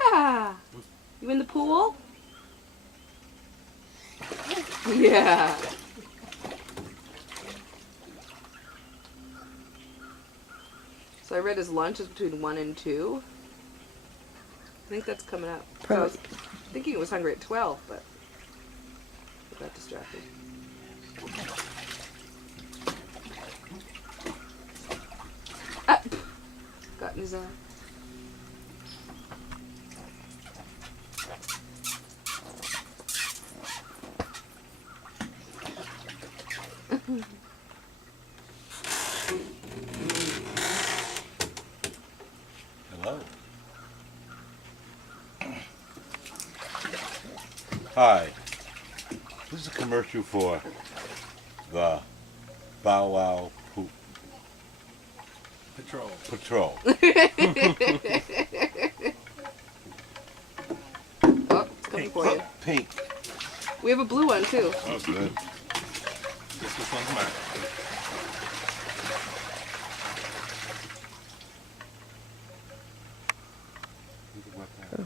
Yeah. You in the pool? Yeah. So I read his lunch is between 1 and 2. I think that's coming up. So I was thinking it was hungry at 12, but I got distracted. Ah, got in his eye. Hello. Hi. This is a commercial for the Bow Wow Patrol. Oh, it's coming for you. Pink. We have a blue one too. Oh, good. Guess this one's mine. Think about that.